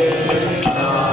Krishna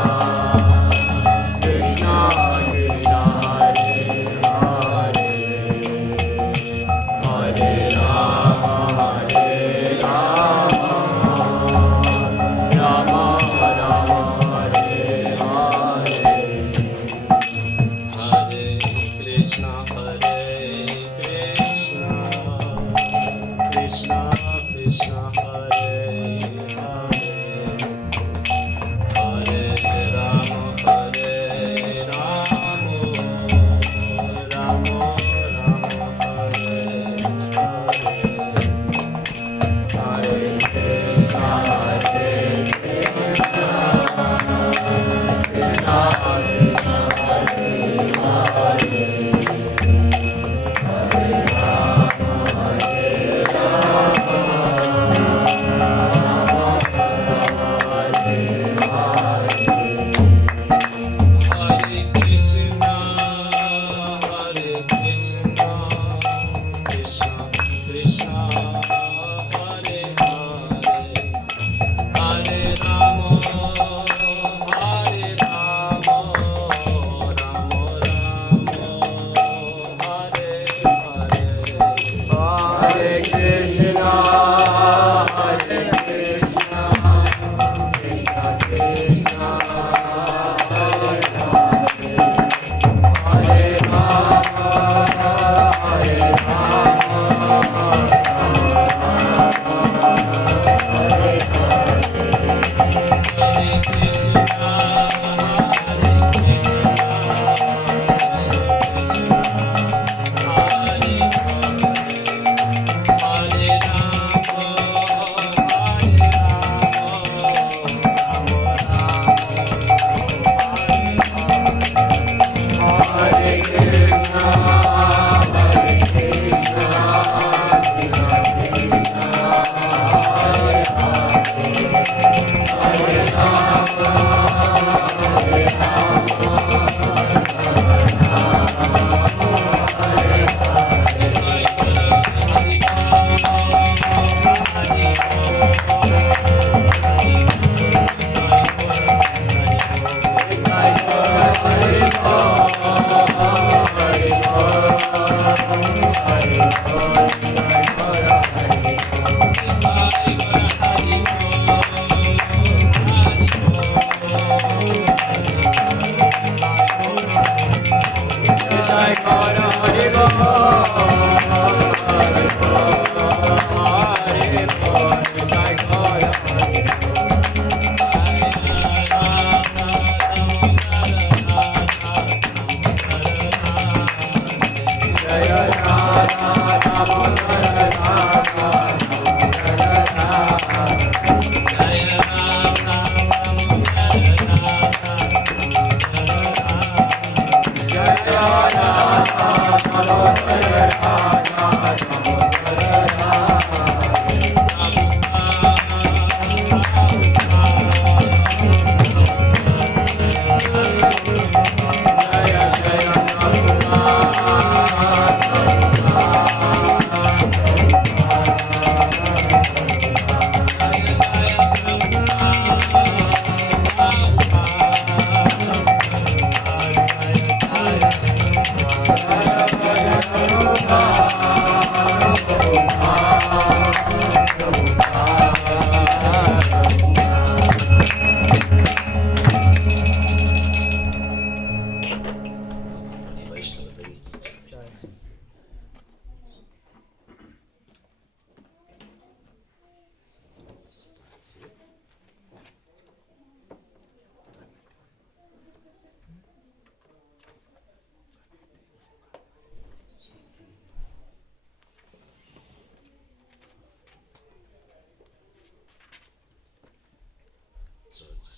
So it's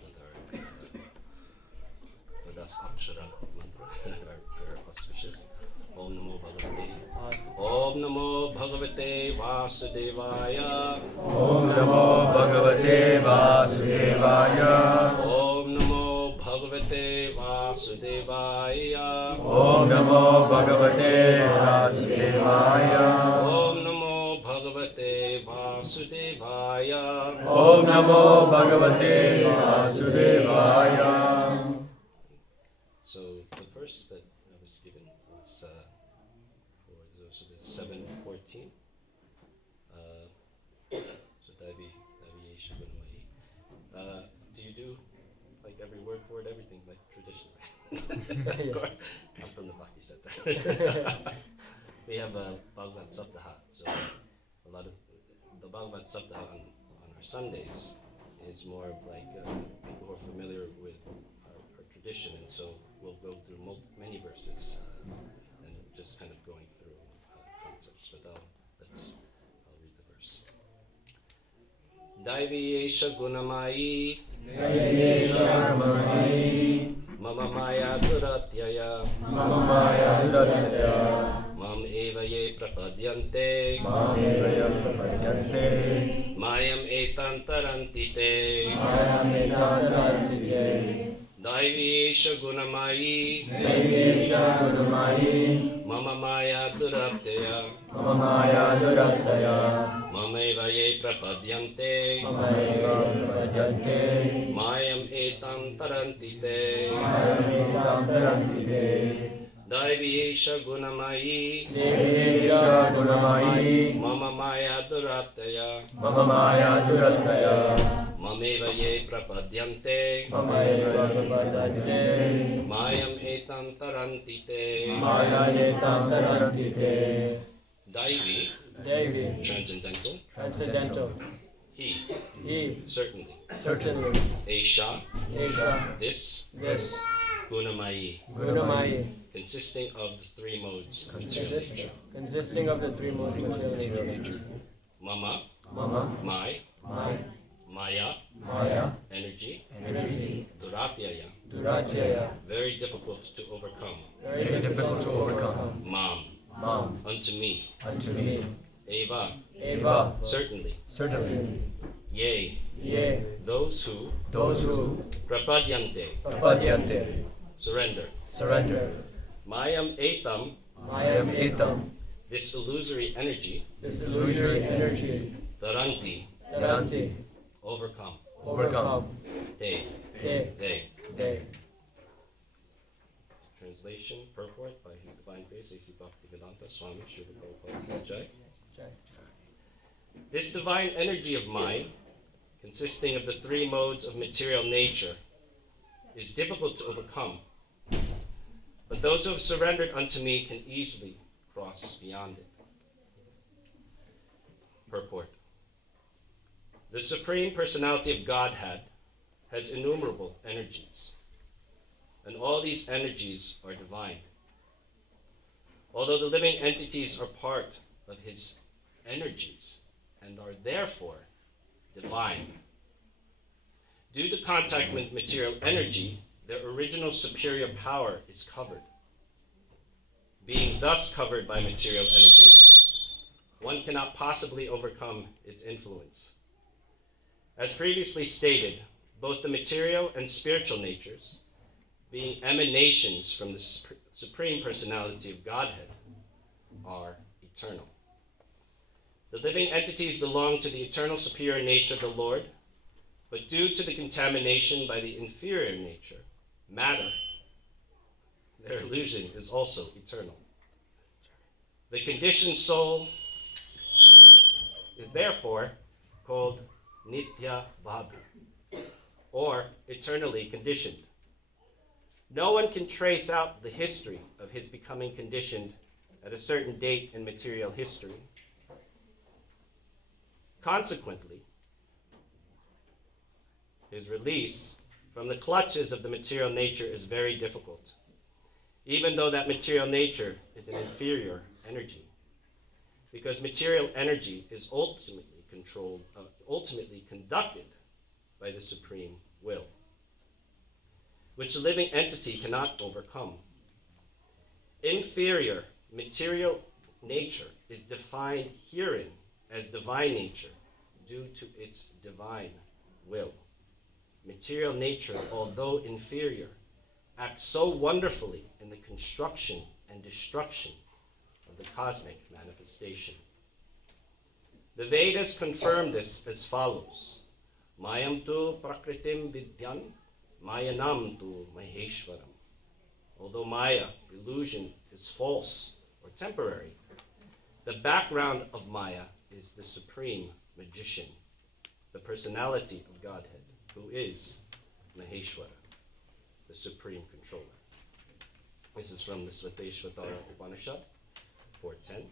with our Vedas Akshara mantra, our auspicious. Om Namo Bhagavate. Om Namo Bhagavate Vasudevaya. Om Namo Bhagavate Vasudevaya. Om Namo Bhagavate Vasudevaya. Om Namo Bhagavate Vasudevaya. Om Namo Bhagavate Vasudevaya. Om Namo Bhagavate Vasudevaya. So the verse that I was given was for those of the 7.14. So 𝗦𝗽𝗲𝗂𝗁 𝗦𝗽𝗲. Do you do like every word for it, everything like traditionally? I'm from the Bhakti Center. We have a Bhagavad Saptaha, so a lot of the Bhagavad Saptaha on our Sundays is more like people who are familiar with our tradition, and so we'll go through many verses and just kind of going through concepts. But I'll read the verse. 𝗦𝗽𝗲𝗂𝗁 gunamayi. Mama maya duratya. Mama maya duratya. Mam eva ye prapadyante. Mam eva ye prapadyante. Mayam etam tarantite. Mayam etam tarantite. 𝗦𝗽𝗲𝗂𝗁 gunamayi. 𝗦𝗽𝗲𝗂𝗁 gunamayi. Mama maya duratya. Mama maya duratya. Mam eva ye prapadyante. Mama eva prapadyante. Mayam etam tarantite. Mayam etam tarantite. 𝗦𝗽𝗂𝗂𝗁 gunamayi. 𝗦𝗽𝗲𝗂𝗁 gunamayi. Mama maya duratya. Mama maya duratya. Mam eva ye prapadyante. Mama eva prapadyante. Mayam etam tarantite. Maya etam tarantite. 𝗦𝗽𝗲, transcendental. Transcendental. He, certainly. Certainly. 𝗍, this. gunamayi, consisting of the three modes. Consisting of the three modes of material nature. Mama, my. Maya, energy. Duratya, very difficult to overcome. Mam, unto me. Eva, certainly. Yea, those who. Prapadyante, surrender. Mayam etam, this illusory energy. Taranti, overcome. They. Translation, purport by His Divine Grace A.C. Bhaktivedanta Swami Srila Prabhupada Jai. This divine energy of mine, consisting of the three modes of material nature, is difficult to overcome. But those who have surrendered unto me can easily cross beyond it. Purport. The Supreme Personality of Godhead has innumerable energies, and all these energies are divine. Although the living entities are part of His energies and are therefore divine, due to contact with material energy, their original superior power is covered. Being thus covered by material energy, one cannot possibly overcome its influence. As previously stated, both the material and spiritual natures, being emanations from the Supreme Personality of Godhead, are eternal. The living entities belong to the eternal superior nature of the Lord, but due to the contamination by the inferior nature, matter, their illusion is also eternal. The conditioned soul is therefore called Nitya Bhava, or eternally conditioned. No one can trace out the history of his becoming conditioned at a certain date in material history. Consequently, his release from the clutches of the material nature is very difficult, even though that material nature is an inferior energy, because material energy is ultimately conducted by the supreme will, which the living entity cannot overcome. Inferior material nature is defined herein as divine nature due to its divine will. Material nature, although inferior, acts so wonderfully in the construction and destruction of the cosmic manifestation. The Vedas confirm this as follows: Mayam tu prakritim vidyan, mayanam tu maheshwaram. Although Maya, illusion, is false or temporary, the background of Maya is the supreme magician, the personality of Godhead, who is Maheshwara, the supreme controller. This is from the 𝗦𝗽𝗲𝗿 Upanishad 4.10.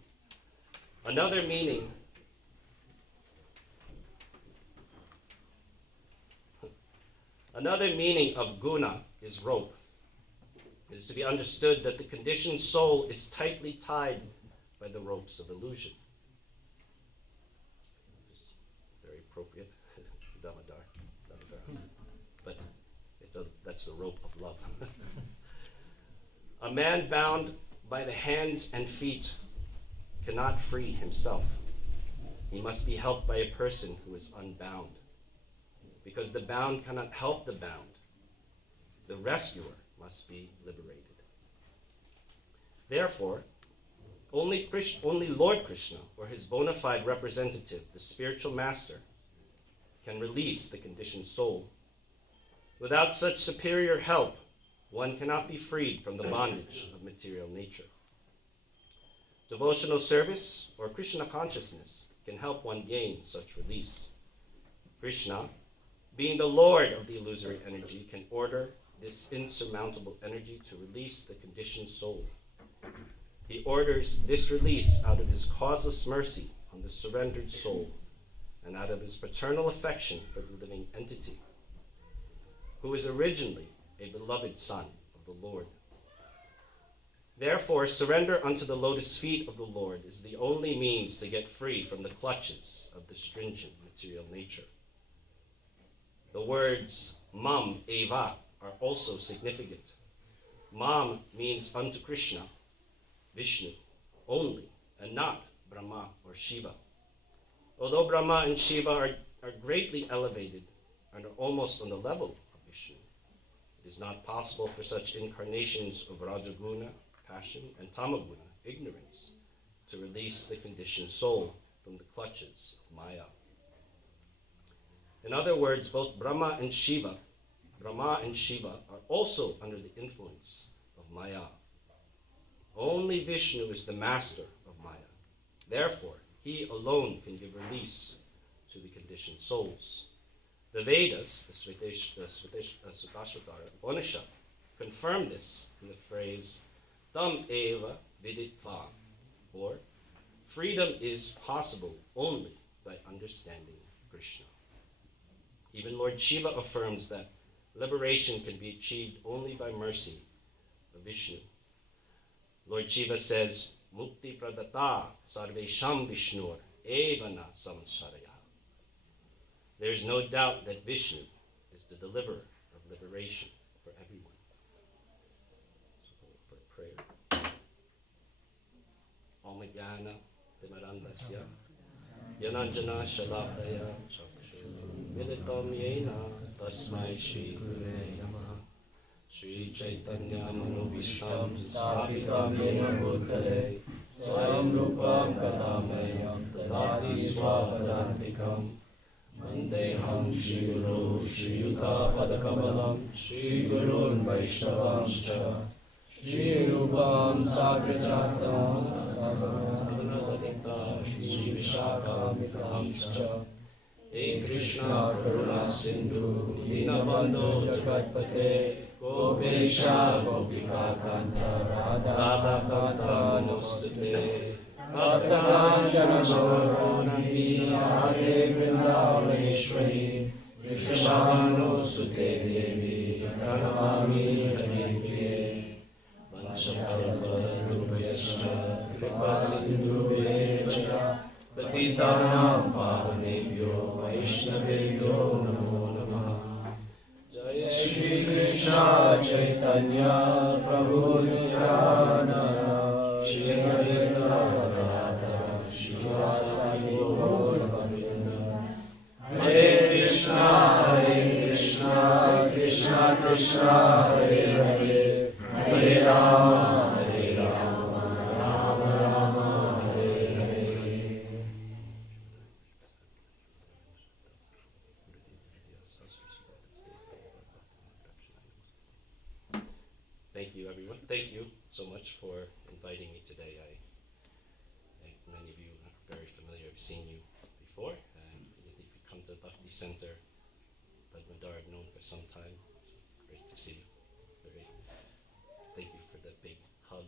Another meaning of guna is rope. It is to be understood that the conditioned soul is tightly tied by the ropes of illusion. Very appropriate, Damodar. But that's the rope of love. A man bound by the hands and feet cannot free himself. He must be helped by a person who is unbound, because the bound cannot help the bound. The rescuer must be liberated. Therefore, only Lord Krishna, or his bona fide representative, the spiritual master, can release the conditioned soul. Without such superior help, one cannot be freed from the bondage of material nature. Devotional service or Krishna consciousness can help one gain such release. Krishna, being the Lord of the illusory energy, can order this insurmountable energy to release the conditioned soul. He orders this release out of his causeless mercy on the surrendered soul and out of his paternal affection for the living entity, who is originally a beloved son of the Lord. Therefore, surrender unto the lotus feet of the Lord is the only means to get free from the clutches of the stringent material nature. The words mam eva are also significant. Mam means unto Krishna, Vishnu, only, and not Brahma or Shiva. Although Brahma and Shiva are greatly elevated and are almost on the level of Vishnu, it is not possible for such incarnations of Rajaguna, passion, and Tamaguna, ignorance, to release the conditioned soul from the clutches of Maya. In other words, both Brahma and Shiva are also under the influence of Maya. Only Vishnu is the master of Maya. Therefore, he alone can give release to the conditioned souls. The Vedas, the 𝗦𝗽𝗲𝗿 Upanishad, confirm this in the phrase tam eva vidhi, or freedom is possible only by understanding Krishna. Even Lord Shiva affirms that liberation can be achieved only by mercy of Vishnu. Lord Shiva says, Mukti pradata sarvesham Vishnur evana samskaraya. There is no doubt that Vishnu is the deliverer of liberation for everyone. So for prayer. Om Jnana Timirandasya Yananjana Shalakaya Militam Yena Tasmai Shri Gurave Namaha Shri Chaitanya Manobhishtam Sthapitam Yena Bhutale Swayam Rupam Katamayam Dadati Swapadantikam Vandeham Shri Guru Shri Yuta Padakamalam Shri Gurun Vaishnavanscha Shri Rupam Sagrajatam Samanadita Shri Vishakamitamscha Hey Krishna Karuna Sindhu Dinabandho Jagatpate Gopesha Gopika Kanta Radha Kanta Namostute Bhakta Janamoroni Radhe Vrindavaneshwari Vishanu Sute Devi Pranamami Haripriye Vanchakalpa Durvayascha Kripa Sindhu Vecha Patitanam Pavanebhyo Vaishnavebhyo Namo Namaha Shri Krishna Chaitanya Prabhu Nityananda Shri Advaita Gadadhara Shivasadi Gaur Bhakta Hare Krishna Krishna Krishna Hare Hare Hare Rama Rama Rama Hare Hare. Thank you, everyone. Thank you so much for inviting me today. Many of you are very familiar. I've seen you before. And if you come to Bhakti Center, Padmadar, I've known for some time. It's great to see you. Thank you for the big hug.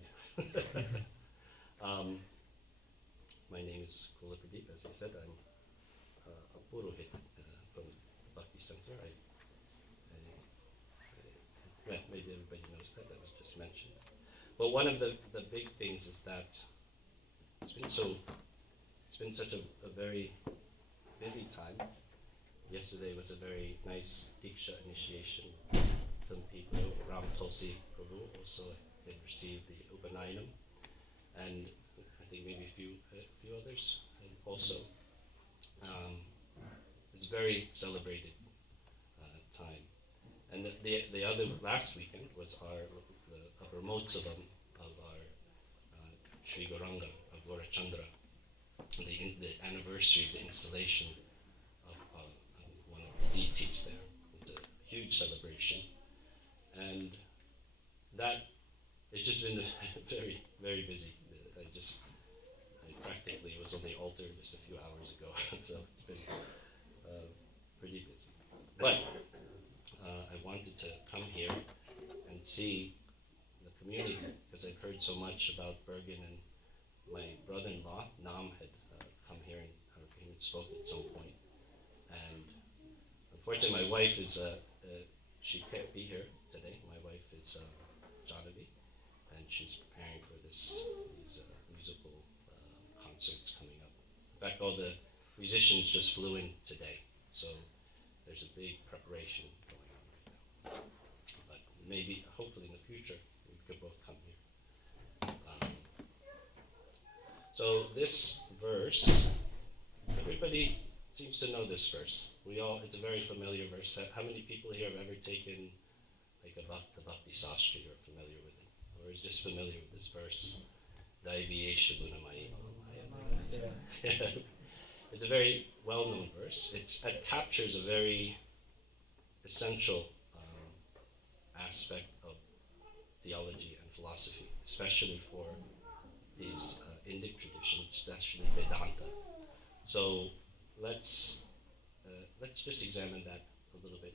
My name is Kula Pradipa. As I said, I'm a purohit from Bhakti Center. Well, maybe everybody knows that. That was just mentioned. But one of the big things is that it's been such a very busy time. Yesterday was a very nice Diksha initiation. Some people, 𝗷𝗛𝗶𝗃 Prabhu, also had received the Upanayam, and I think maybe a few others. And also, it's a very celebrated time. And the other last weekend was the Brahmotsavam of our Sri Gauranga of Gaurachandra, the anniversary of the installation of one of the deities there. It's a huge celebration. And that, it's just been very, very busy. I practically was on the altar just a few hours ago, so it's been pretty busy. But I wanted to come here and see the community, because I've heard so much about Bergen, and my brother-in-law, Nam, had come here and came and spoke at some point. And unfortunately, my wife is, she can't be here today. My wife is 𝗔𝗯𝗍𝗃, and she's preparing for these musical concerts coming up. In fact, all the musicians just flew in today, so there's a big preparation going on right now. But maybe, hopefully in the future, we could both come here. So this verse, everybody seems to know this verse. It's a very familiar verse. How many people here have ever taken like the Bhakti Sastri, or familiar with it? Or is just familiar with this verse? 𝗦𝗽𝗍𝗃𝗁. It's a very well-known verse. It captures a very essential aspect of theology and philosophy, especially for these Indic traditions, especially Vedanta. So let's just examine that a little bit.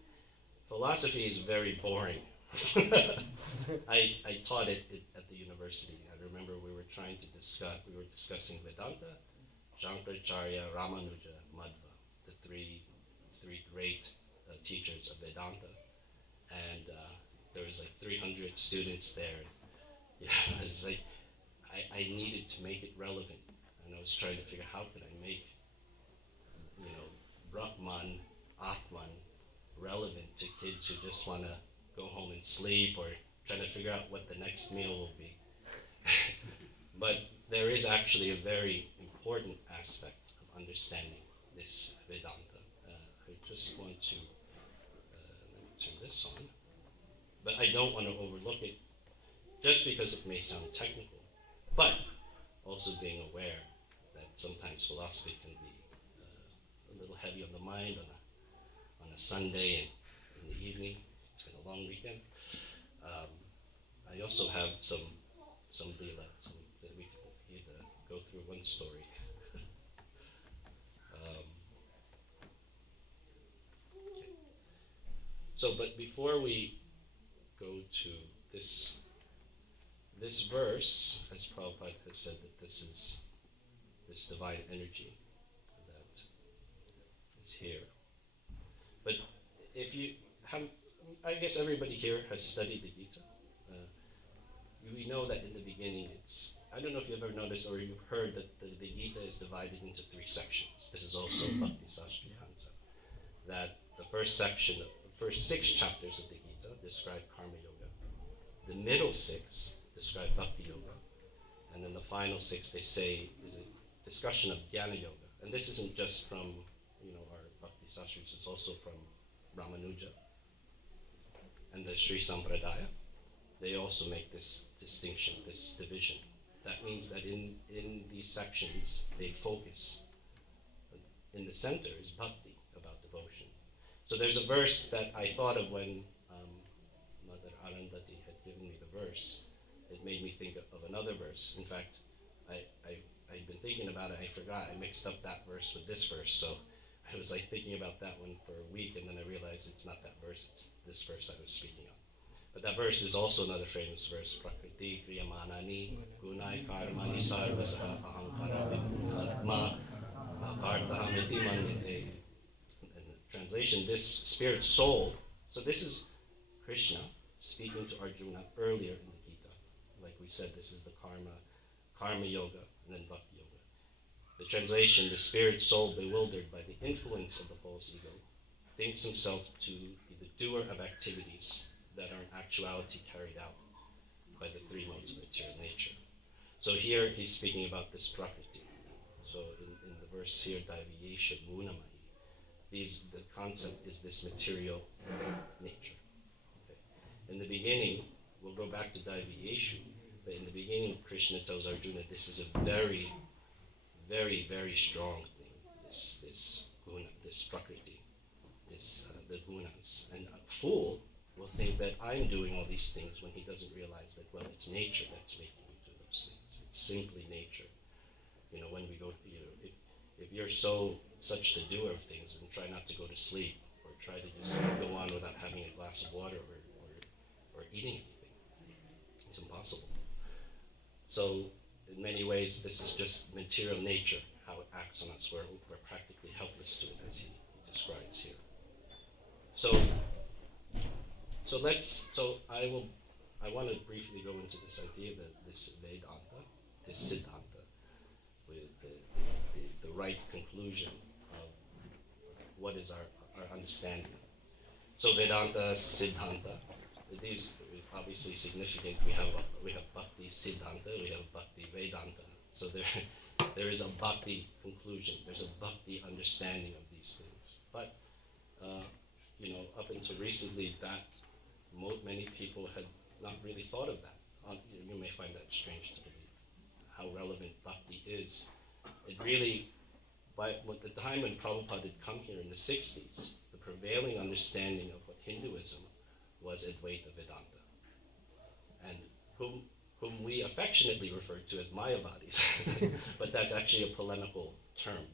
Philosophy is very boring. I taught it at the university. I remember we were discussing Vedanta, Shankaracharya, Ramanuja, Madhva, the three great teachers of Vedanta, and there was like 300 students there. It's like I needed to make it relevant, and I was trying to figure how could I make Brahman, Atman relevant to kids who just want to go home and sleep, or trying to figure out what the next meal will be. But there is actually a very important aspect of understanding this Vedanta. I just want to let me turn this on, but I don't want to overlook it just because it may sound technical, but also being aware that sometimes philosophy can be a little heavy on the mind on a Sunday and in the evening. It's been a long weekend. I also have some lila, that we can either go through one story. Okay. So, but before we go to this verse, as Prabhupada has said, that this is this divine energy that is here. But if you have, I guess everybody here has studied the Gita. We know that in the beginning I don't know if you've ever noticed or you've heard that the Gita is divided into 3 sections. This is also Bhakti Sastri concept. That the first section, the first 6 chapters of the Gita describe Karma Yoga. The middle 6 describe Bhakti Yoga. And then the final 6 they say is a discussion of Jnana Yoga. And this isn't just from our Bhakti Sastras, it's also from Ramanuja and the Sri Sampradaya. They also make this distinction, this division. That means that in these sections, they focus. In the center is bhakti, about devotion. So there's a verse that I thought of when Mother Arundhati had given me the verse. It made me think of another verse. In fact, I'd been thinking about it, I forgot. I mixed up that verse with this verse, so I was thinking about that one for a week, and then I realized it's not that verse, it's this verse I was speaking of. But that verse is also another famous verse, Prakriti Kriyamanani Gunai Karmani Sarvasa Ahankara Vibhutatma Parthahamiti Manyate. In translation, this spirit soul, so this is Krishna speaking to Arjuna earlier in the Gita. Like we said, this is the karma yoga, and then bhakti yoga. The translation, the spirit soul bewildered by the influence of the false ego, thinks himself to be the doer of activities that are in actuality carried out by the three modes of material nature. So here he's speaking about this prakriti. So in the verse here, Daiviyesha Gunamayi, the concept is this material nature. Okay. In the beginning, we'll go back to Daiviyeshu, but in the beginning, Krishna tells Arjuna this is a very, very, very strong thing, this guna, this prakriti, the gunas. And a fool will think that I'm doing all these things when he doesn't realize that, well, it's nature that's making you do those things. It's simply nature. When we go, if you're such the doer of things, and try not to go to sleep, or try to just go on without having a glass of water or eating anything, it's impossible. So in many ways, this is just material nature, how it acts on us. We're practically helpless to it, as he describes here. So I want to briefly go into this idea that this Vedanta, this Siddhanta, with the right conclusion of what is our understanding. So Vedanta, Siddhanta, these are obviously significant. We have Bhakti Siddhanta, we have Bhakti Vedanta. So there is a Bhakti conclusion, there's a Bhakti understanding of these things. But up until recently, many people had not really thought of that. You may find that strange to believe, how relevant Bhakti is. It really, by the time when Prabhupada had come here in the 60s, the prevailing understanding of what Hinduism was Advaita Vedanta, and whom we affectionately refer to as Mayavadis, but that's actually a polemical term.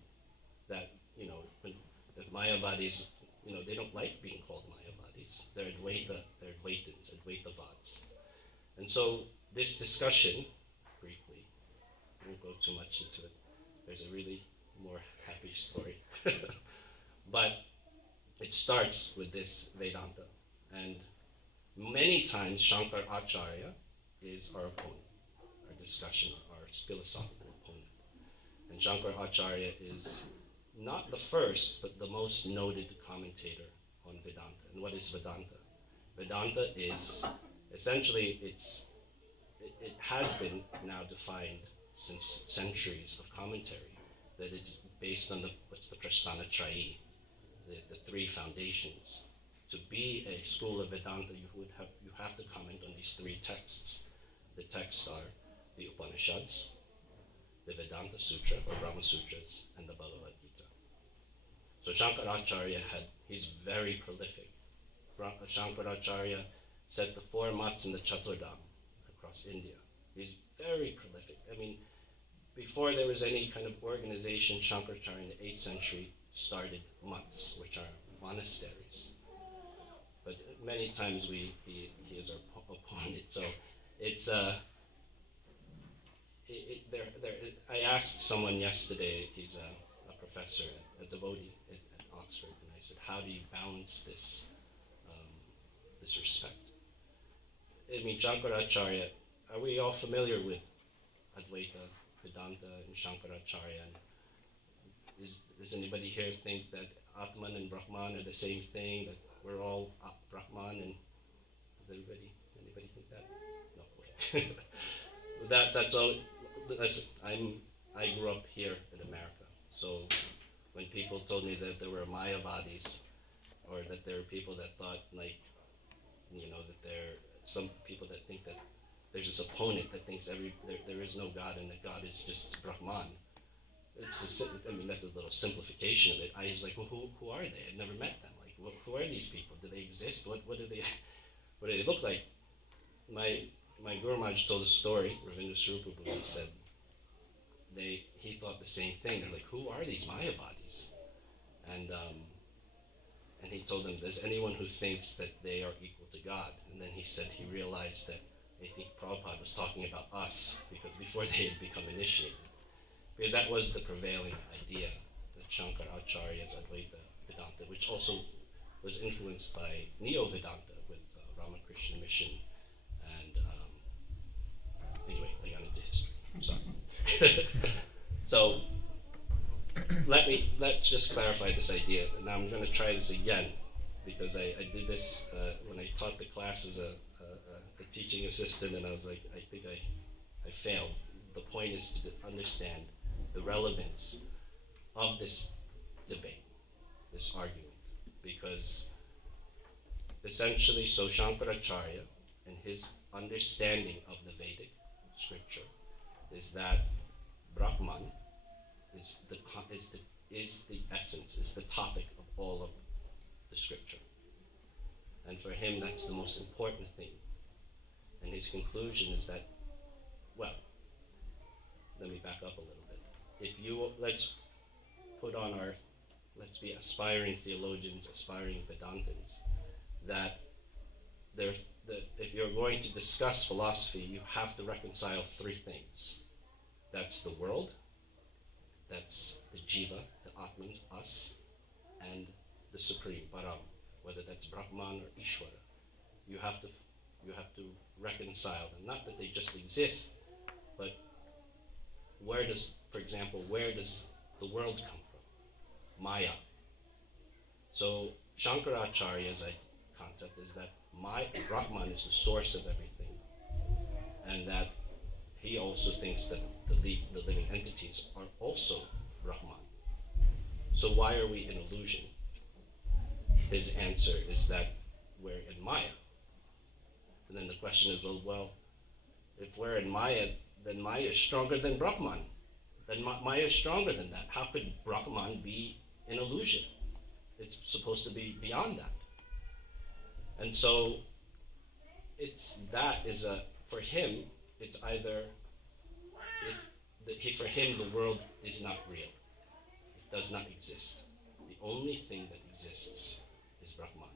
That the Mayavadis, they don't like being called Mayavadis. They're Advaita, they're Advaitins, Advaitavads. And so this discussion, briefly, I won't go too much into it. There's a really more happy story. But it starts with this Vedanta. And many times Shankar Acharya is our opponent, our discussion, our philosophical opponent. And Shankar Acharya is not the first, but the most noted commentator on Vedanta. And what is Vedanta? Vedanta is, essentially, it has been now defined since centuries of commentary, that it's based on what's the Prasthana Trayi, the three foundations. To be a school of Vedanta, you have to comment on these three texts. The texts are the Upanishads, the Vedanta Sutra, or Brahma Sutras, and the Bhagavad Gita. So Shankaracharya he's very prolific. Shankaracharya set the 4 mats in the Chaturdham across India. He's very prolific. I mean, before there was any kind of organization, Shankaracharya in the 8th century started mats, which are monasteries. But many times he is our opponent. So it's I asked someone yesterday, he's a professor, a devotee at Oxford, and I said, how do you balance this respect? I mean, Shankaracharya, are we all familiar with Advaita, Vedanta, and Shankaracharya? And does anybody here think that Atman and Brahman are the same thing, that we're all Brahman? And Anybody think that? No. That's all. I grew up here in America, so when people told me that there were 𝗦𝗽𝗲𝗍, or that there are people that thought, like, that there are some people that think that there's this opponent that thinks there is no God and that God is just Brahman. That's a little simplification of it. I was like, well, who are they? I've never met them. Like, who are these people? Do they exist? What do they look like? My Guru Maharaj told a story, Ravindra-Svarupa, he said he thought the same thing. They're like, who are these 𝗦𝗽𝗲𝗍? And he told them, there's anyone who thinks that they are equal to God. And then he said he realized that I think Prabhupada was talking about us, because before they had become initiated. Because that was the prevailing idea, the Shankaracharya's Advaita Vedanta, which also was influenced by Neo-Vedanta with Ramakrishna Mission. And anyway, I got into history. I'm sorry. So let's just clarify this idea. Now I'm going to try this again, because I did this when I taught the class as a teaching assistant, and I was like, I think I failed. The point is to understand the relevance of this debate, this argument, because essentially, so Shankaracharya and his understanding of the Vedic scripture is that Brahman is the essence, is the topic of all of the scripture. And for him, that's the most important thing. And his conclusion is that, well, let me back up a little bit. Let's be aspiring theologians, aspiring Vedantins, that if you're going to discuss philosophy, you have to reconcile three things. That's the world, that's the jiva, the atmans, us, and the supreme, param, whether that's Brahman or Ishvara. You have to reconcile them. Not that they just exist, but where does the world come from? Maya. So Shankaracharya's concept is that Brahman is the source of everything, and that he also thinks that the living entities are also Brahman. So why are we in illusion? His answer is that we're in Maya. And then the question is, well, if we're in Maya, then Maya is stronger than Brahman. Then Maya is stronger than that. How could Brahman be an illusion? It's supposed to be beyond that. And so for him, it's either, for him the world is not real. It does not exist. The only thing that exists is Brahman.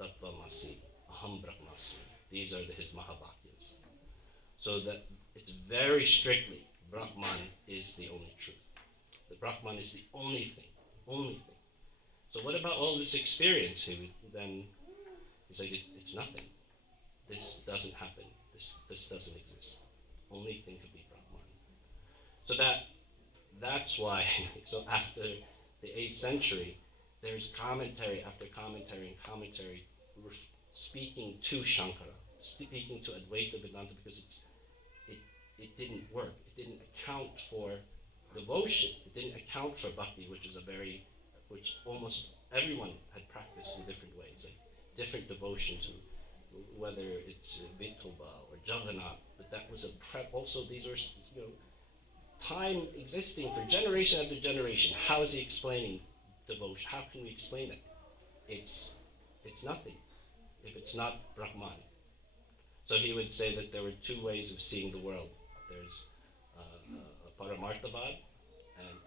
𝗷𝗲𝗎, aham brahmasmi. These are his Mahavakyas. So that it's very strictly, Brahman is the only truth. The Brahman is the only thing. So what about all this experience? He's like, it's nothing. This doesn't happen. This doesn't exist. Only thing could be Brahman. So that's why, so after the 8th century, there's commentary after commentary and commentary speaking to Shankara, speaking to Advaita Vedanta, because it didn't work. It didn't account for devotion. It didn't account for bhakti, which almost everyone had practiced in different ways, like different devotion to whether it's Vithoba or Jagannath, but that was also these were, time existing for generation after generation. How is he explaining devotion? How can we explain it? It's nothing if it's not Brahman. So he would say that there were two ways of seeing the world. There's Paramarthavad and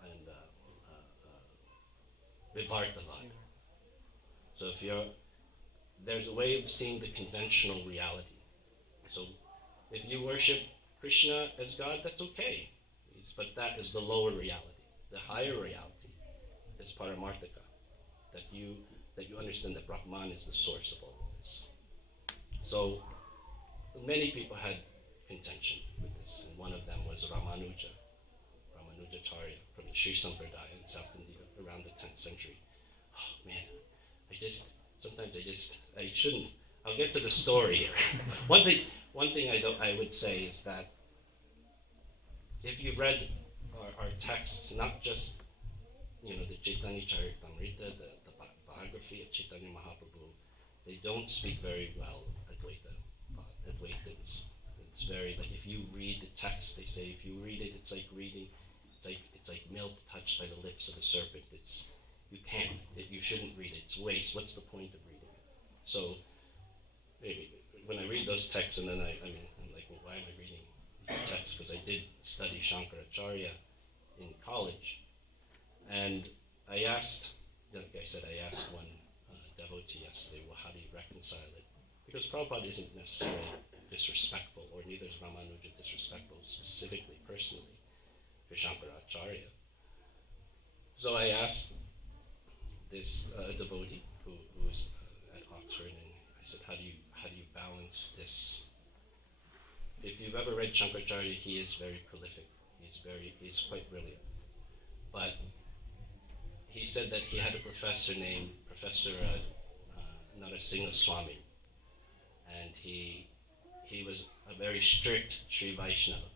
Vivartavad. So there's a way of seeing the conventional reality. So if you worship Krishna as God, that's okay. But that is the lower reality. The higher reality is Paramarthika, that you understand that Brahman is the source of all of this. So many people had contention with this, and one of them was Ramanujacharya from the Sri Sampradaya in South India around the 10th century. Oh man, I I'll get to the story here. One thing I would say is that if you've read our texts, not just the Chaitanya Charitamrita, the biography of Chaitanya Mahaprabhu, they don't speak very well Advaitins. It's very like if you read the text, they say if you read it, it's like milk touched by the lips of a serpent. You shouldn't read it. It's waste. What's the point of reading it? So maybe when I read those texts, and then I'm like, well, why am I reading these texts? Because I did study Shankaracharya in college, and I asked one devotee yesterday, well, how do you reconcile it? Because Prabhupada isn't necessarily disrespectful, or neither is Ramanuja disrespectful specifically, personally, for Shankaracharya. So I asked this devotee who was at Oxford, and I said, how do you balance this? If you've ever read Shankaracharya, he is very prolific. He's quite brilliant. But he said that he had a professor named Professor 𝗷𝗲𝗂𝗏, and he was a very strict Sri Vaishnava,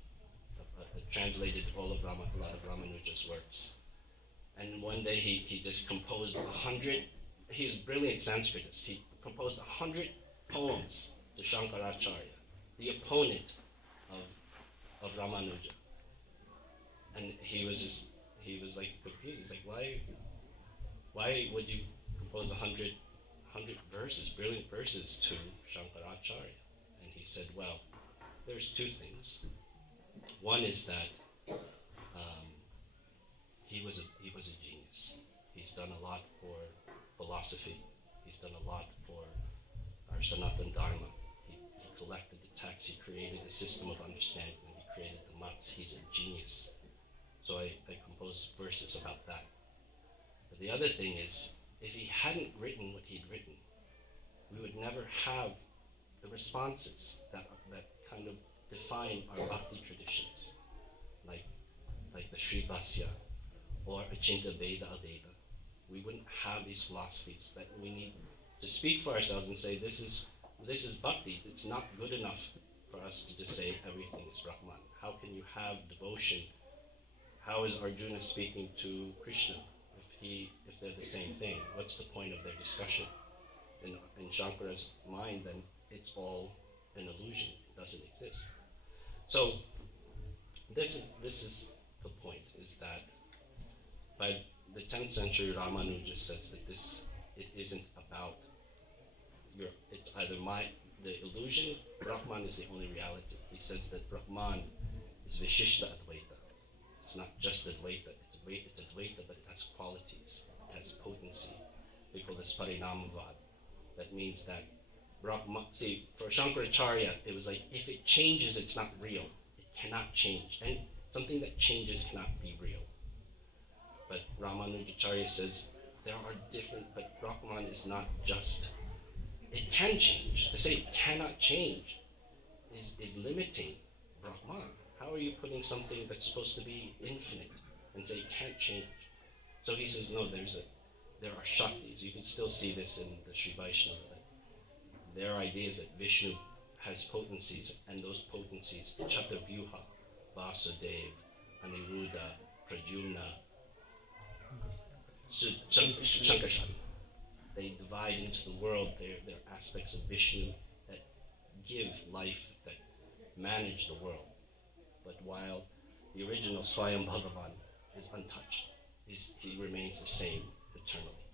translated a lot of Ramanuja's works. And one day he just composed 100, he was a brilliant Sanskritist, he composed 100 poems to Shankaracharya, the opponent of Ramanuja. And he was like confused. He's like, why would you compose 100 verses, brilliant verses to Shankaracharya? And he said, well, there's two things. One is that he was a genius. He's done a lot for philosophy. He's done a lot for our Sanatana Dharma. He collected the texts. He created a system of understanding. He created the mats. He's a genius. So I composed verses about that. But the other thing is, if he hadn't written what he'd written, we would never have the responses that kind of define our bhakti traditions, like the Sri Bhasya or Achinta Veda Aveda. We wouldn't have these philosophies that we need to speak for ourselves and say, this is bhakti. It's not good enough for us to just say everything is Brahman. How can you have devotion? How is Arjuna speaking to Krishna if they're the same thing? What's the point of their discussion? In Shankara's mind, then it's all an illusion. It doesn't exist. So this is the point, is that by the 10th century, Ramanuja says that it isn't about it's either the illusion, Brahman is the only reality. He says that Brahman is Vishishta Advaita. It's not just Advaita, it's Advaita, but it has qualities, it has potency. We call this Parinamavad. That means that Brahman, see, for Shankaracharya, it was like, if it changes, it's not real. It cannot change. And something that changes cannot be real. But Ramanujacharya says, there are different, but Brahman is not just, it can change. To say it cannot change is limiting Brahman. How are you putting something that's supposed to be infinite and say it can't change? So he says, no, there are Shaktis. You can still see this in the Sri Vaishnava. Their idea is that Vishnu has potencies, and those potencies, the Chatavyuha, Vasudeva, Aniruddha, Pradyumna, Shankarshan, they divide into the world. They're aspects of Vishnu that give life, that manage the world. But while the original Swayam Bhagavan is untouched, he remains the same eternally.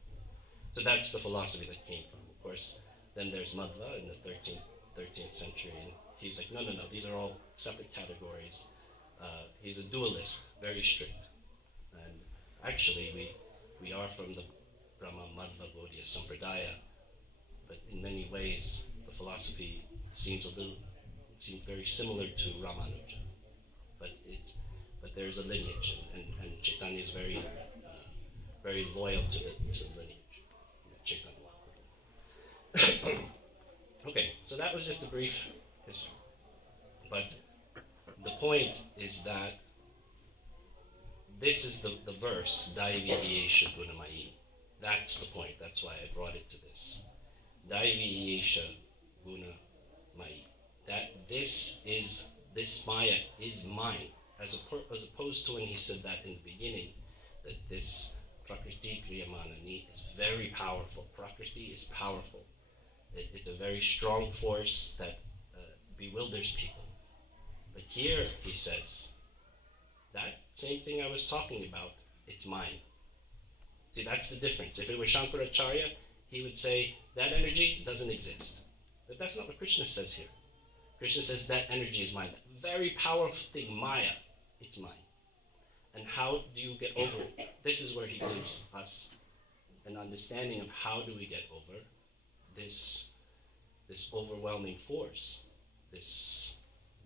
So that's the philosophy that came from. Of course, then there's Madhva in the 13th century, and he's like, no, these are all separate categories. He's a dualist, very strict. And actually, we are from the Brahma Madhva Gaudiya Sampradaya, but in many ways, the philosophy seems very similar to Ramanuja. But there's a lineage, and Chaitanya is very loyal to the lineage. Chaitanya. Okay, so that was just a brief history. But the point is that this is the verse, Daivi Yesha Gunamayi. That's the point. That's why I brought it to this. Daivi Yesha this Maya is mine, as opposed to when he said that in the beginning, that this Prakriti Kriyamanani is very powerful. Prakriti is powerful. It's a very strong force that bewilders people. But here he says, that same thing I was talking about, it's mine. See, that's the difference. If it were Shankaracharya, he would say, that energy doesn't exist. But that's not what Krishna says here. Krishna says, that energy is mine. That very powerful thing, Maya, it's mine. And how do you get over it? This is where he gives us an understanding of how do we get over this overwhelming force, this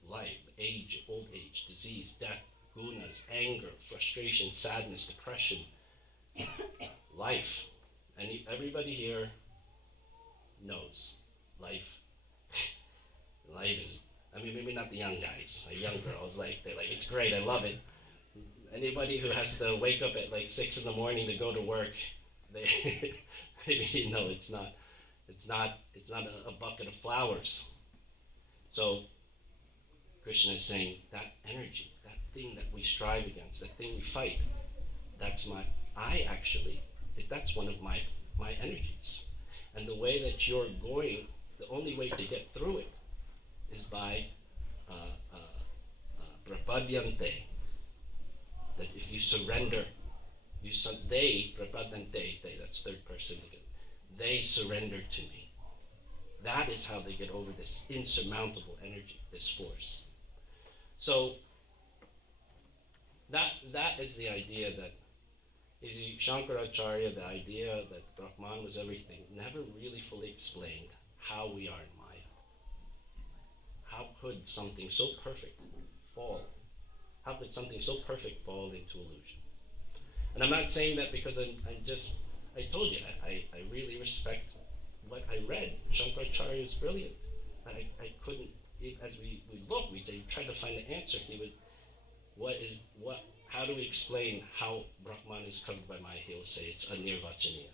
life, age, old age, disease, death, gunas, anger, frustration, sadness, depression, life. And everybody here knows life. Life is, maybe not the young guys, the young girls, they're like, it's great, I love it. Anybody who has to wake up at 6 in the morning to go to work, maybe it's not a bucket of flowers. So Krishna is saying that energy, that thing that we strive against, that thing we fight, that's one of my energies. And the way that you're going, the only way to get through it is by prapadyante. That if you surrender, they, prapadante, that's third person again, they surrender to me. That is how they get over this insurmountable energy, this force. So that is the idea that Shankaracharya, the idea that Brahman was everything, never really fully explained how we are in Maya. How could something so perfect fall? How could something so perfect fall into illusion? And I'm not saying that because I told you, I really respect what I read. Shankaracharya is brilliant. I couldn't, as we look, we'd say, try to find the answer. How do we explain how Brahman is covered by Maya? He'll say it's anirvachaniya,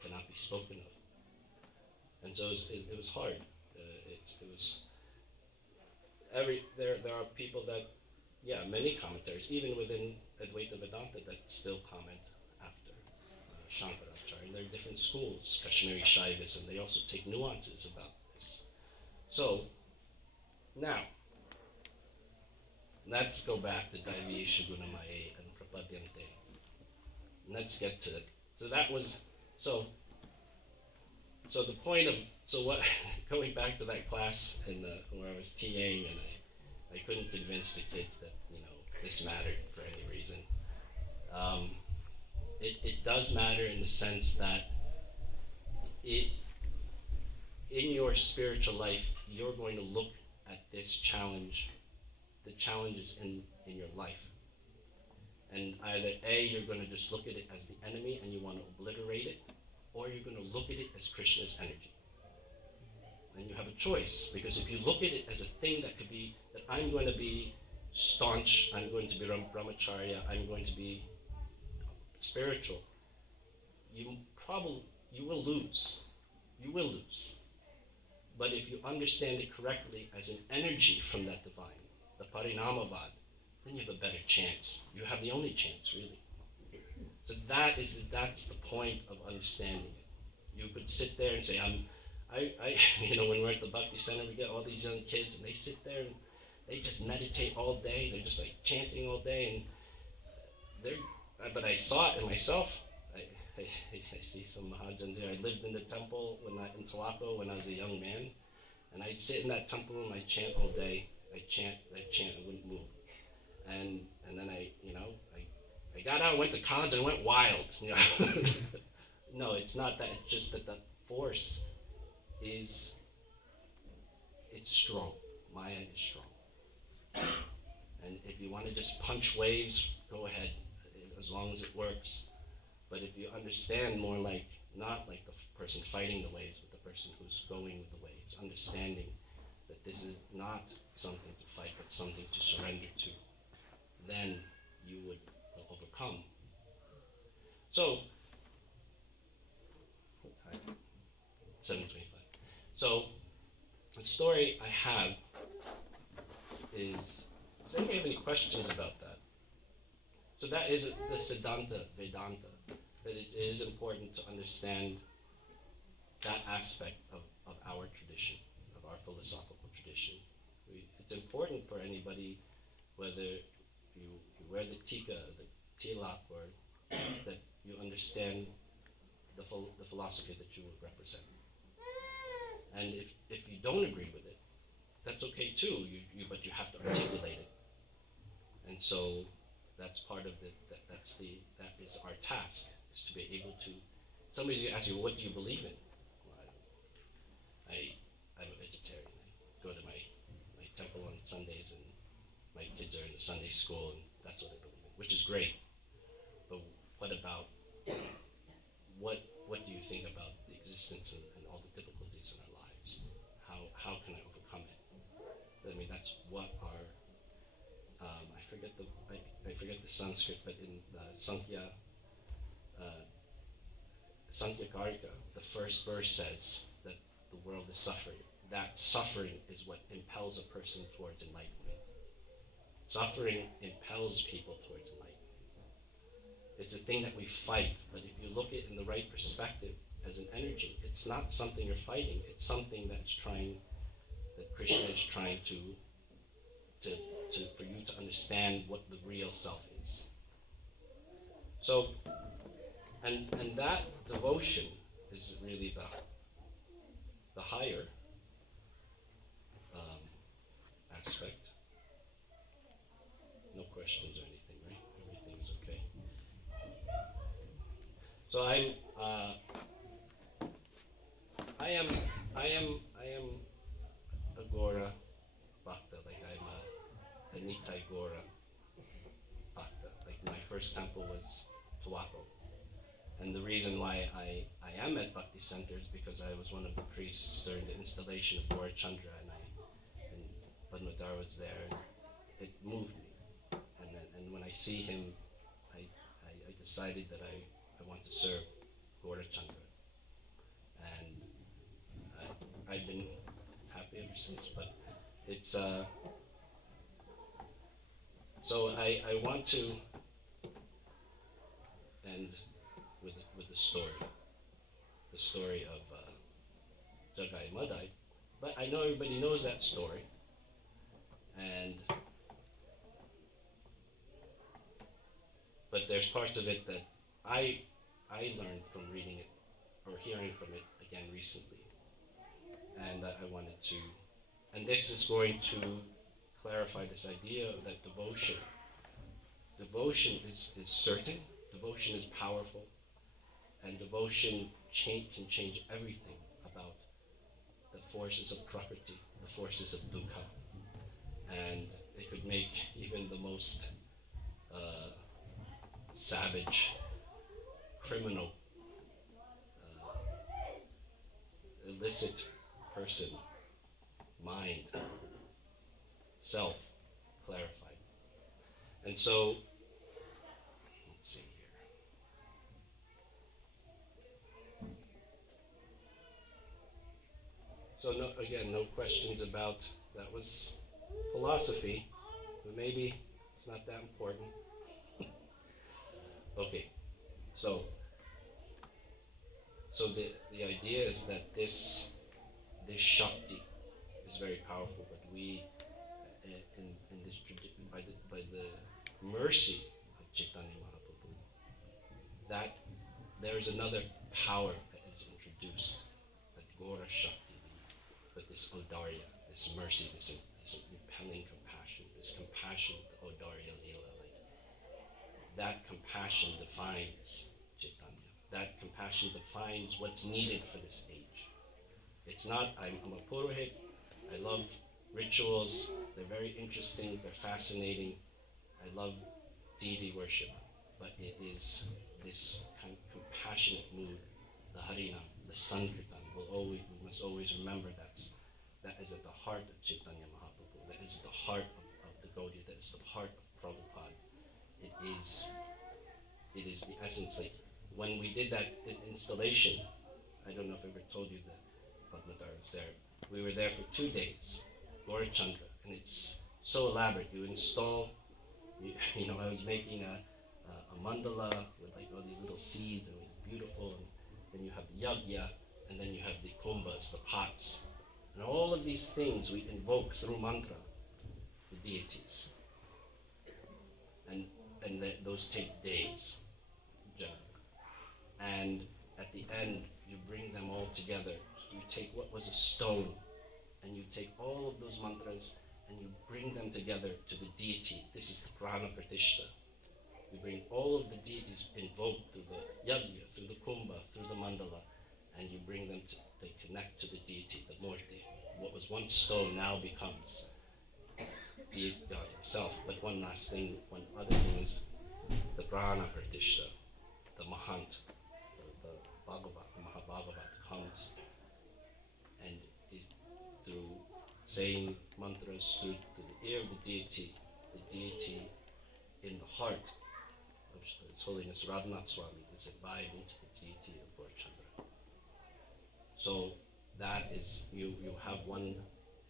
cannot be spoken of. And so it was hard. There are people that, many commentaries, even within Advaita Vedanta, that still comment after Shankaracharya. And there are different schools, Kashmiri Shaivism, they also take nuances about this. So, now, let's go back to Daiviyesha Gunamaye and Prapadyante. Let's get to it. So that was, so the point of, going back to that class where I was TAing and I couldn't convince the kids that, this mattered for any reason. It does matter in the sense that in your spiritual life, you're going to look at this challenge, the challenges in your life. And either A, you're going to just look at it as the enemy and you want to obliterate it, or you're going to look at it as Krishna's energy. And you have a choice, because if you look at it as a thing that could be, that I'm going to be staunch, I'm going to be brahmacharya, I'm going to be spiritual, you will lose. You will lose. But if you understand it correctly as an energy from that divine, the parinamavad, then you have a better chance. You have the only chance, really. So that's the point of understanding it. You could sit there and say, when we're at the Bhakti Center, we get all these young kids, and they sit there and they just meditate all day. They're just chanting all day, but I saw it in myself. I see some Mahajans here. I lived in the temple in Tawako when I was a young man, and I'd sit in that temple room. I'd chant all day. I'd chant. I wouldn't move. And then I got out, went to college, and went wild. No, it's not that. It's just that the force it's strong. Maya is strong. And if you want to just punch waves, go ahead, as long as it works. But if you understand more not like the person fighting the waves, but the person who's going with the waves, understanding that this is not something to fight, but something to surrender to, then you will overcome. So, 7:25. So, the story I have is, does anybody have any questions about that? So that is the Siddhanta Vedanta, that it is important to understand that aspect of our tradition, of our philosophical tradition. It's important for anybody, whether you wear the tika, the tilak, or that you understand the philosophy that you represent. And if you don't agree with it, that's okay too, but you have to articulate it. And so that's part of that is our task, is to be able to, somebody's going to ask you, what do you believe in? Well, I'm a vegetarian. I go to my temple on Sundays, and my kids are in the Sunday school, and that's what I believe in, which is great. But what about, what do you think about the existence and all the difficulties in our lives? How can I overcome it? I mean, that's what our, I forget the Sanskrit, but in 𝗦𝗽𝗂𝗁𝗲𝗂𝗁𝗲𝗃𝗂, the first verse says that the world is suffering. That suffering is what impels a person towards enlightenment. Suffering impels people towards enlightenment. It's a thing that we fight, but if you look at it in the right perspective as an energy, it's not something you're fighting, it's something that Krishna is trying to for you to understand what the real self is. So, and that devotion is really the higher aspect. No questions or anything, right? Everything is okay. So I am a Gora Bhakta, like I'm a Nitai Gora Bhakta. Like my first temple was Tuapo. And the reason why I am at Bhakti Center is because I was one of the priests during the installation of Gaura Chandra, and Padmadar was there, and it moved me. And when I see him, I decided that I want to serve Gaura Chandra. And I've been happy ever since, but it's, so I want to end with the story of 𝗔𝗯𝗃𝗃𝗁𝗃, but I know everybody knows that story, but there's parts of it that I learned from reading it or hearing from it again recently, and I wanted to, and this is going to clarify this idea that devotion is certain, devotion is powerful, and devotion can change everything about the forces of prakriti, the forces of dukkha, and it could make even the most savage criminal, illicit person, mind, self clarified. And so, let's see here. So no questions about, that was philosophy, but maybe it's not that important. Okay, so the idea is that this Shakti is very powerful, but we, in this tradition, by the mercy of Chaitanya Mahaprabhu, that there is another power that is introduced, that Gaura Shakti, but this Audarya, this mercy, this impelling compassion, this compassion, the Audarya Leela, that compassion defines Chaitanya. That compassion defines what's needed for this age. It's not, I'm a purohit, I love rituals, they're very interesting, they're fascinating, I love deity worship, but it is this kind of compassionate mood, the Harinam, the Sankirtan, we must always remember that is at the heart of Chaitanya Mahaprabhu, that is the heart of the Gaudiya, that is the heart of Prabhupada. It is the essence. Like when we did that installation, I don't know if I ever told you that Padmadar was there. We were there for 2 days, Gaura Chandra, and it's so elaborate. You install, you know, I was making a mandala with like all these little seeds, and it was beautiful. And then you have the yagya, and then you have the kumbhas, the pots. And all of these things we invoke through mantra, the deities. And those take days, and at the end, you bring them all together. You take what was a stone, and you take all of those mantras, and you bring them together to the deity. This is the prana pratishta. You bring all of the deities invoked through the yagya, through the kumbha, through the mandala, and you bring them to, they connect to the deity, the murti. What was once stone now becomes God himself. But one last thing, one other thing is the prana pratishta, the mahant, the Bhagavad, the Mahabhagavat comes and is through saying mantras through the ear of the deity in the heart of His Holiness Radhanath Swami is imbibed into the deity of Lord Chandra. So that is, you have one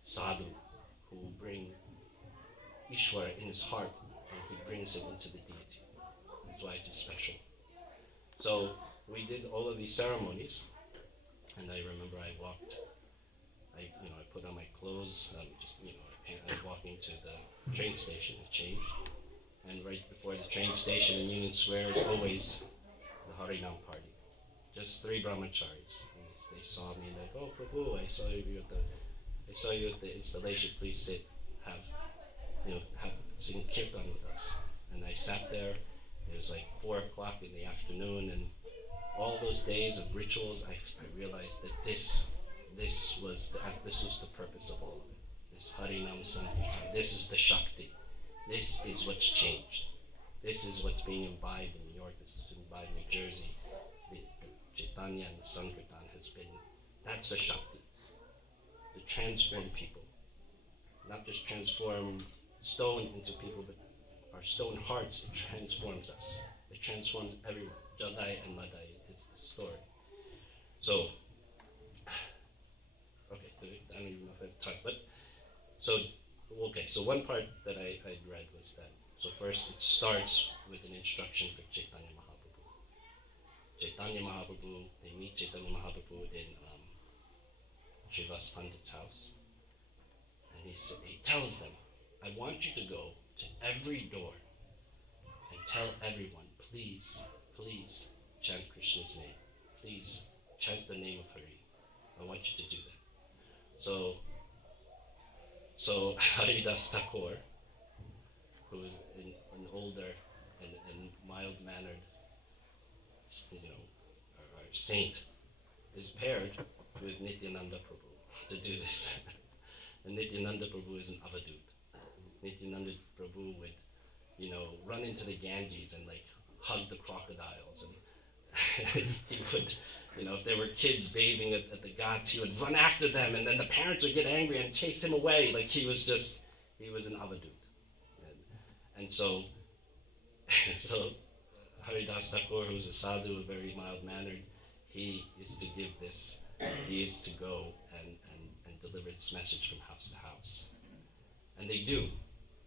sadhu who will bring Ishvara in his heart, and he brings it into the deity. That's why it's special. So we did all of these ceremonies, and I remember I put on my clothes, I was walking to the train station, I changed, and right before the train station in Union Square is always the Harinam party. Just 3 brahmacharis. And they saw me like, oh Prabhu, I saw you at the installation, please sit, sing kirtan with us. And I sat there, it was like 4 o'clock in the afternoon, and all those days of rituals, I realized that this was the purpose of all of it. This Harinam Sankirtan, this is the Shakti. This is what's changed. This is what's being imbibed in New York, this is imbibed in New Jersey. The Chaitanya and the Sankirtan has been, that's the Shakti. To transform people. Not just transform stone into people, but our stone hearts, it transforms us. It transforms everyone. 𝗔𝗯𝗿 and 𝗦𝗽𝗲 is the story. So, okay, I don't even know if I have time, but, so one part that I read was that, so first it starts with an instruction for Chaitanya Mahaprabhu. Chaitanya Mahaprabhu, they meet Chaitanya Mahaprabhu in Srivas Pandit's house. And he tells them, I want you to go to every door and tell everyone, please, please chant Krishna's name. Please chant the name of Hari. I want you to do that. So Haridas Thakur, who is an older and mild-mannered, our saint, is paired with Nityananda Prabhu to do this. And Nityananda Prabhu is an avadut. Nityananda Prabhu would, run into the Ganges and hug the crocodiles, and he would, if there were kids bathing at the ghats, he would run after them, and then the parents would get angry and chase him away. He was an avadut. And so Haridas Thakur, who's a sadhu, very mild-mannered, he is to give this, he is to go and deliver this message from house to house. And they do,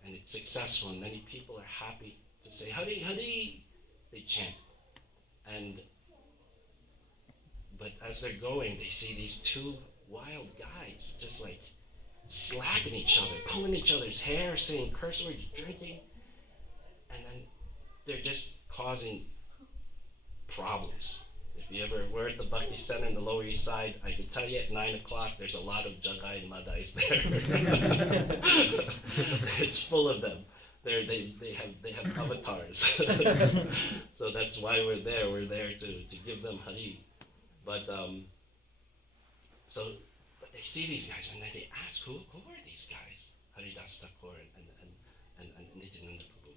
and it's successful, and many people are happy to say, Hari, Hari, they chant. But as they're going, they see these 2 wild guys just slapping each other, pulling each other's hair, saying curse words, drinking, and then they're just causing problems. If you ever were at the Bhakti Center in the Lower East Side, I can tell you at 9 o'clock there's a lot of 𝗔𝗯𝗿 and 𝗦𝗽𝗲s there. It's full of them. They have avatars. So that's why we're there. We're there to give them Hari. But they see these guys and then they ask, who are these guys? Haridas Thakur and Nityananda Prabhu.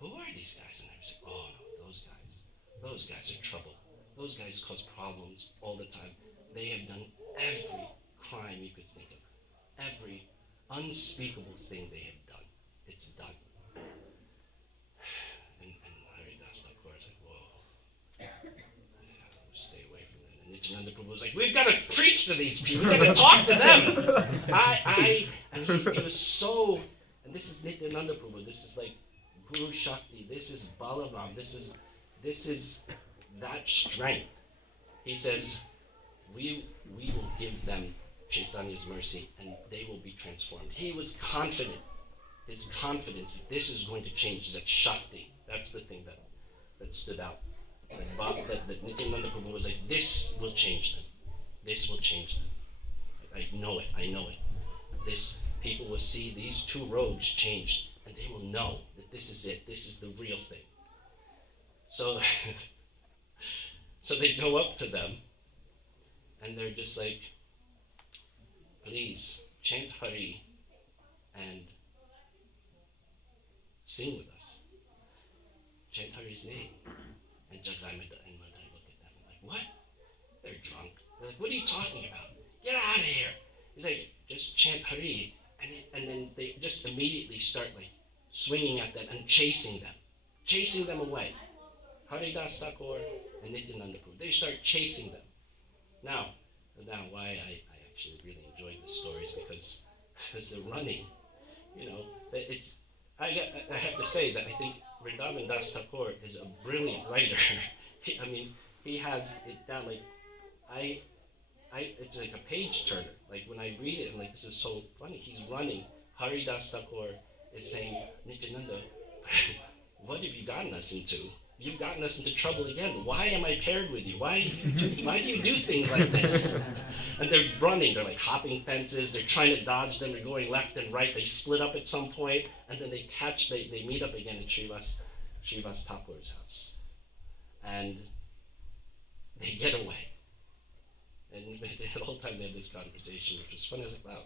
Who are these guys? And I was like, oh no, those guys are trouble. Those guys cause problems all the time. They have done every crime you could think of. Every unspeakable thing they have done. It's done. And Haridas Thakur is like, whoa. Stay away from them. And Nityananda Prabhu was like, we've got to preach to these people. We've got to talk to them. And he was so, And this is Nityananda Prabhu, this is like Guru Shakti, this is Balaram, this is that strength. He says, we will give them Chaitanya's mercy and they will be transformed. He was confident, his confidence that this is going to change, that Shakti, that's the thing that stood out. That Nityananda Prabhu was like, this will change them. This will change them. I know it. People will see these two roads changed, and they will know that this is it. This is the real thing. So they go up to them, and they're just like, please, chant Hari and sing with us. Chant Hari's name. And 𝗔𝗯cie and 𝗦𝗽𝗲 look at them like, what? They're drunk. They're like, what are you talking about? Get out of here. He's like, just chant Hari. And then they just immediately start like swinging at them and chasing them away. Haridas Thakur and Nityananda Prabhu, they start chasing them. Now why I actually really enjoy this story is because as they're running, I have to say that I think Vrindavan Das Thakur is a brilliant writer. He has it down like, it's like a page turner. Like when I read it, I'm like, this is so funny. He's running. Haridas Thakur is saying, Nityananda, what have you gotten us into? You've gotten us into trouble again. Why am I paired with you? Why do you do things like this? And they're running. They're like hopping fences. They're trying to dodge them. They're going left and right. They split up at some point, and then they meet up again at Srivas Thakur's house. And they get away. And the whole time they have this conversation, which was funny. I was like, wow,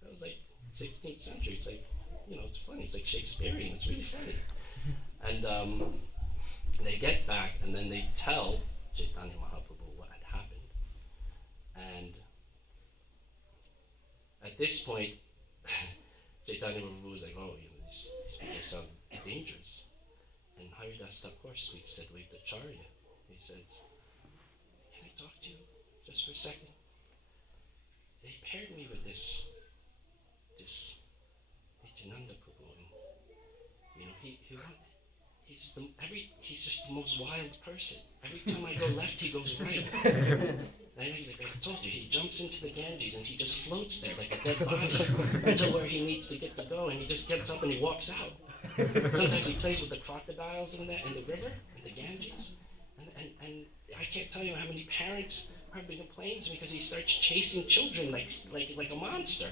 that was like 16th century. It's like, it's funny. It's like Shakespearean. It's really funny. And they get back, and then they tell Chaitanya Mahaprabhu what had happened. And at this point, Chaitanya Mahaprabhu was like, oh, these people sound dangerous. And Haridas Thakur speaks to Advaitacharya. He says, can I talk to you just for a second? They paired me with this Nityananda Prabhu, and he's just the most wild person. Every time I go left, he goes right. And like I told you, he jumps into the Ganges and he just floats there like a dead body until where he needs to get to go, and he just gets up and he walks out. Sometimes he plays with the crocodiles in the river, in the Ganges, and I can't tell you how many parents are being complained because he starts chasing children like a monster.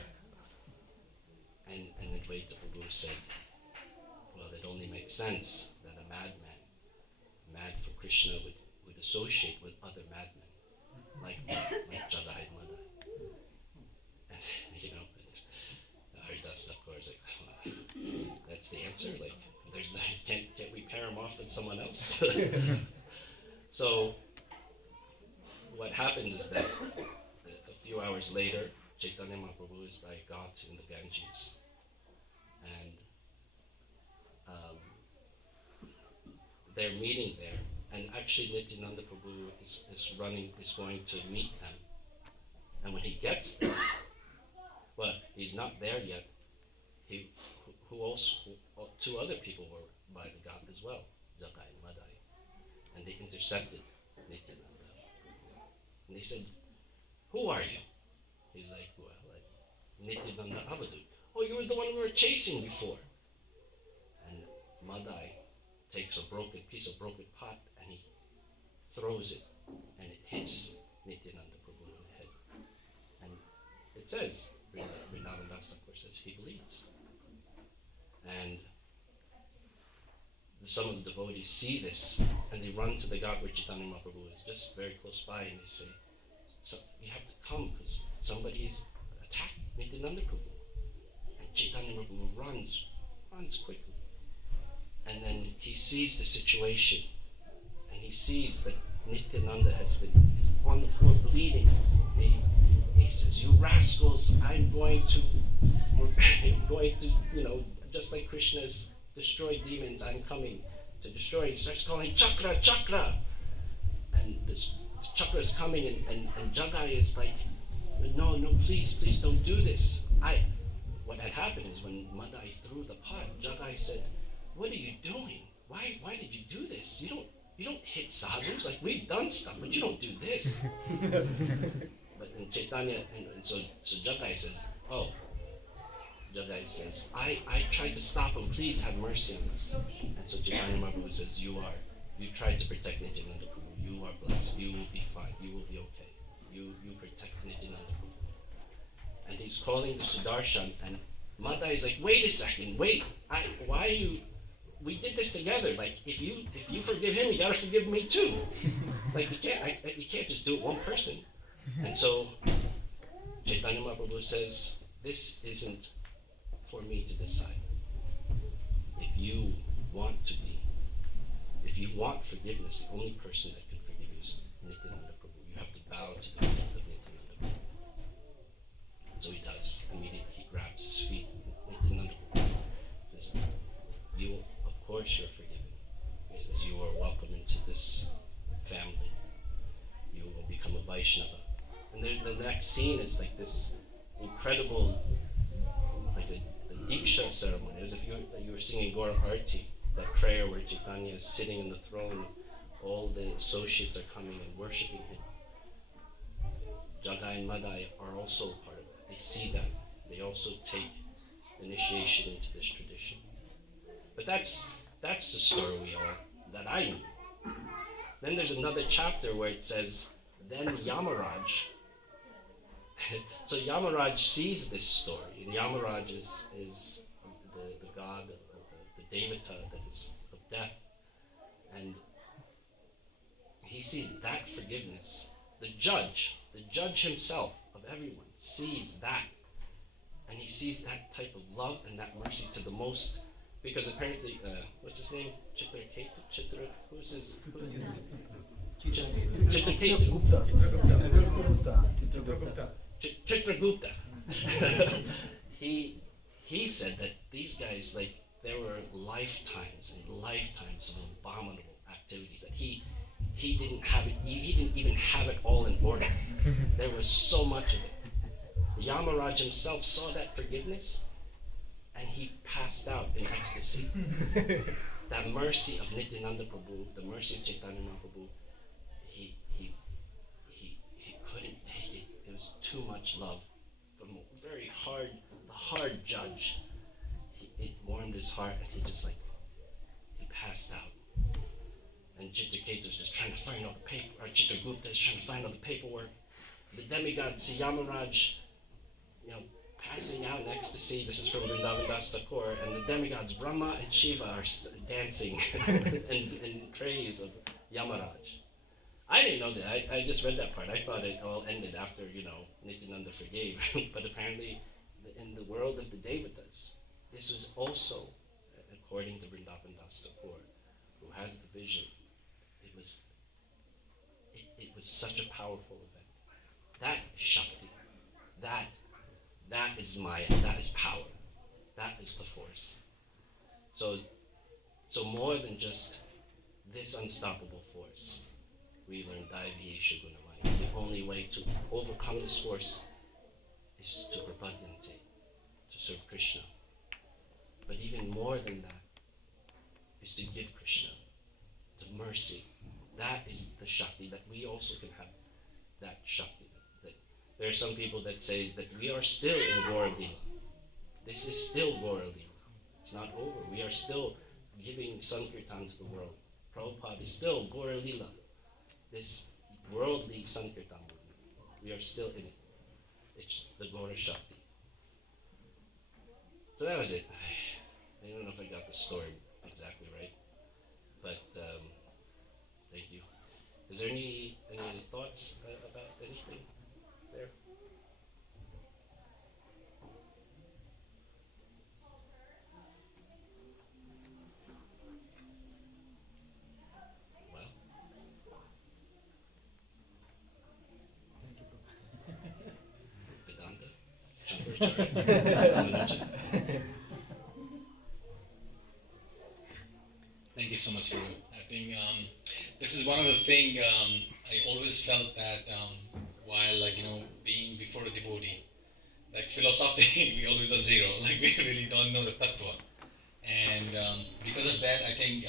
And the Advaita Prabhu said, well, it only makes sense that a madman, mad for Krishna, would associate with other madmen, like 𝗔𝗯cie and 𝗦𝗽𝗲. And Haridas Thakur is like, well, that's the answer. Like, can't we pair him off with someone else? So what happens is that a few hours later, Chaitanya Mahaprabhu is by Ghat in the Ganges, and they're meeting there, and actually Nityananda Prabhu is going to meet them. And when he gets there, well, he's not there yet. Two other people were by the Ghat as well, 𝗔𝗯cie and 𝗦𝗽𝗲, and they intercepted Nityananda. And they said, who are you? He's like, well, Nityananda Avadut. Oh, you were the one we were chasing before. And 𝗦𝗽𝗲 takes a piece of broken pot and he throws it, and it hits Nityananda Prabhu in the head. And it says, Vrindavan Das Thakur says, he bleeds. And some of the devotees see this, and they run to the Ghat where Chaitanya Mahaprabhu is just very close by, and they say, so you have to come because somebody's attacked Nityananda Prabhu. And Chaitanya Mahaprabhu runs quickly. And then he sees the situation, and he sees that Nityananda is on the floor bleeding. He says, you rascals, I'm going to, just like Krishna has destroyed demons, I'm coming to destroy. He starts calling, Chakra, Chakra! And this Chakra is coming, and 𝗔𝗯cie is like, no, please don't do this. what had happened is when 𝗦𝗽𝗲 threw the pot, 𝗔𝗲𝗍 said, "What are you doing? Why did you do this? You don't hit sadhus. Like, we've done stuff, but you don't do this." But in Chaitanya, and so 𝗔𝗲𝗍 says, "Oh." 𝗔𝗲𝗍 says, I tried to stop him. Please have mercy on us." And so Chaitanya Mahaprabhu says, "You tried to protect Nityananda Prabhu. You are blessed. You will be fine. You will be okay. You protect Nityananda Prabhu." And he's calling the Sudarshan, and 𝗦𝗽𝗲 is like, "Wait a second, wait. Why are you? We did this together. Like, if you forgive him, you gotta forgive me too. Like, you can't just do it one person." And so Chaitanya Mahaprabhu says, "This isn't for me to decide. If you want forgiveness, the only person that can forgive you is Nityananda Prabhu. You have to bow to the feet of Nityananda Prabhu." And so he does. Immediately he grabs his feet. Nityananda Prabhu says, "Of course you're forgiven." He says, "You are welcome into this family. You will become a Vaishnava." And the next scene is like this incredible, like the Diksha ceremony, as if you were singing Gaura Arti, that prayer where Chaitanya is sitting in the throne, all the associates are coming and worshipping him. 𝗔𝗲𝗍 and 𝗦𝗽𝗲 are also part of that. They see that. They also take initiation into this tradition. But that's the story that I knew. Then there's another chapter where it says, then 𝗻araj. So 𝗻araj sees this story, and 𝗻araj is the god of the Devata that is of death, and he sees that forgiveness. The judge himself of everyone sees that, and he sees that type of love and that mercy to the most, because apparently, what's his name? Who's his? Chitragupta. He said that these guys, like, there were lifetimes and lifetimes of abominable activities that he didn't have it. He didn't even have it all in order. There was so much of it. 𝗻araj himself saw that forgiveness, and he passed out in ecstasy. That mercy of Nityananda Prabhu, the mercy of Chaitanya Mahaprabhu, he couldn't take it. It was too much love from a very hard judge. It warmed his heart, and he passed out. And Chitraketu is just trying to find all the paper, or Chitragupta is trying to find all the paperwork. The demigods, 𝗻araj, passing out in ecstasy. This is from Vrindavan Das Thakur, and the demigods Brahma and Shiva are dancing in praise of 𝗻araj. I didn't know that. I just read that part. I thought it all ended after, Nityananda forgave. But apparently, in the world of the Devatas, this was also, according to Vrindavan Das Thakur, who has the vision, it was such a powerful event. That is Shakti. That is Maya. That is power. That is the force. So more than just this unstoppable force, we learn Daivi Shagunamaya. The only way to overcome this force is to prapadyante, to serve Krishna. But even more than that is to give Krishna, the mercy. That is the Shakti, that we also can have that Shakti. That there are some people that say that we are still in Gaura Lila. This is still Gaura Lila. It's not over. We are still giving Sankirtan to the world. Prabhupada is still Gaura Lila. This worldly Sankirtan movement. We are still in it. It's the Gaura Shakti. So that was it. I don't know if I got the story exactly right, but thank you. Is there any other thoughts about anything there? Well, Vedanta, Thank you so much, Guru. I think this is one of the things I always felt that while being before a devotee, like philosophy, we always are zero. Like we really don't know the tattva, and because of that, I think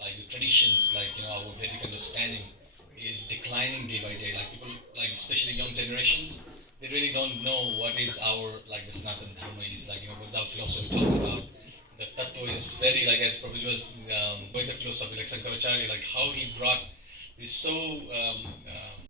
like the traditions, like our Vedic understanding is declining day by day. Like people, like especially young generations, they really don't know what is our like the Sanatana Dharma is, like what our philosophy talks about. The tattva is very, like as Prabhuji was with the philosophy, like Shankaracharya, like how he brought this so